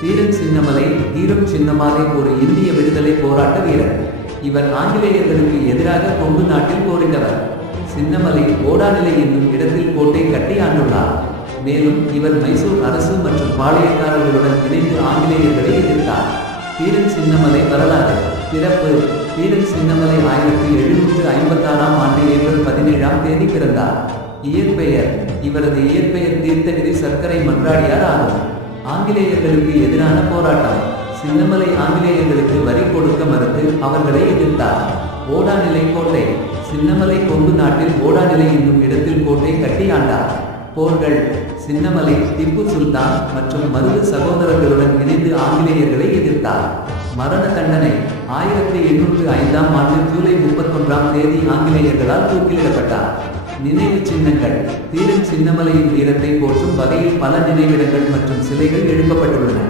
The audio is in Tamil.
தீரன் சின்னமலை தீரம் சின்னமாலை ஒரு இந்திய விடுதலை போராட்ட வீரர். இவர் ஆங்கிலேயர்களுக்கு எதிராக கொங்கு நாட்டில் போரிட்டவர். சின்னமலை ஓடாநிலை என்னும் இடத்தில் கோட்டை கட்டி ஆண்டுள்ளார். மேலும் இவர் மைசூர் அரசு மற்றும் பாளையக்காரர்களுடன் இணைந்து ஆங்கிலேயர்களை எதிர்த்தார். தீரன் சின்னமலை வரலாறு. பிறப்பு: தீரன் சின்னமலை 1756ஆம் ஆண்டு ஏப்ரல் 17ஆம் தேதி பிறந்தார். இயற்பெயர்: இவரது இயற்பெயர் தீர்த்தகிரி சர்க்கரை மன்றாடியார் ஆகும். ஆங்கிலேயர்களுக்கு எதிரான போராட்டம்: சின்னமலை ஆங்கிலேயர்களுக்கு வரி கொடுக்க மறுத்து அவர்களை எதிர்த்தார். ஓடாநிலை கோட்டை: சின்னமலை கொங்கு நாட்டில் ஓடாநிலை என்னும் இடத்தில் கோட்டை கட்டி ஆண்டார். போர்கள்: சின்னமலை திப்பு சுல்தான் மற்றும் மருது சகோதரர்களுடன் இணைந்து ஆங்கிலேயர்களை எதிர்த்தார். மரண தண்டனை: 1805ஆம் ஆண்டு ஜூலை 31ஆம் தேதி ஆங்கிலேயர்களால் தூக்கிலிடப்பட்டார். நினைவு சின்னங்கள்: தீரன் சின்னமலையின் வீரத்தை போற்றும் வகையில் பல நினைவிடங்கள் மற்றும் சிலைகள் எழுப்பப்பட்டுள்ளன.